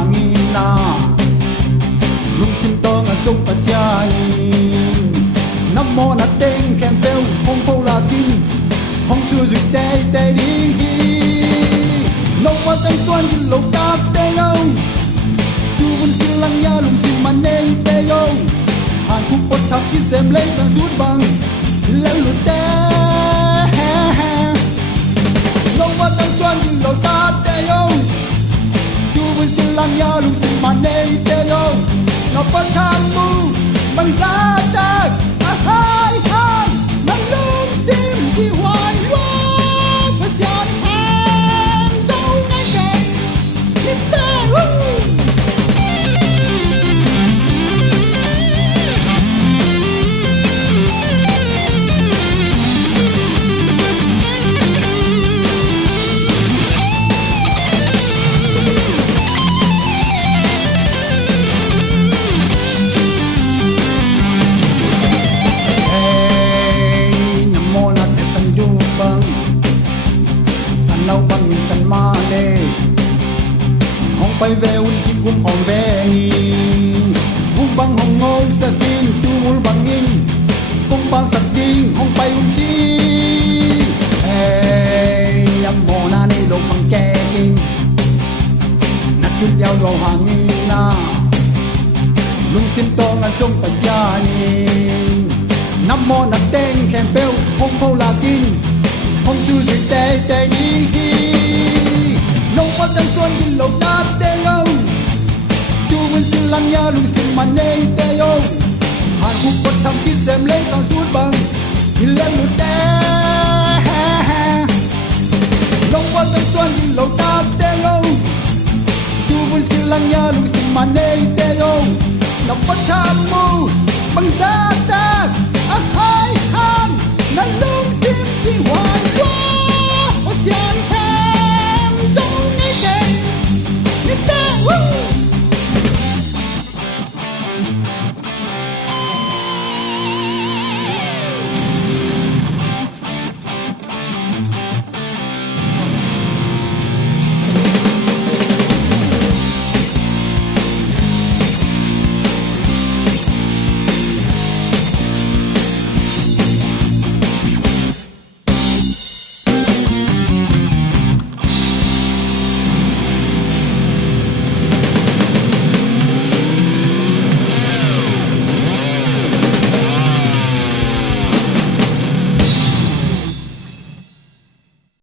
hangina lung sim to nga suk pasiani namo na teng khem peu hong po la tin hong su zu te te di no wa tan suan di lo ta te yo tu bun sil lang ya lung sim man nei te yo han ku pot thap ki sem le sang sut bang la lu te no wa tan suan di lo ta te yo tu bun sil lang ya lung sim man nei te yo no pot tham mu bang za ta hai hai man lung sim di hoài lo pasian em dấu ngay kề đi te nâu băng sân ma lê hong bay về un kí kum hong về ni vung băng hong ngôi sa tin tu mul băng in kum băng sa tin hong bay un chi hey yam mo na ni lo băng kê king nát yun yao lo hang in na lung sim to nga song pasiani nam mo na teng khem peu hong po la kin hong su zu te te ni no wa tan suan din lo ta te yo tu win sin lang ya lung sin man nei te yo han ku pot tham ki sem le tang sut bang il lem lu te no wa tan suan din lo ta te yo tu win sin lang ya lung sin man nei te yo no pot tham mu bang za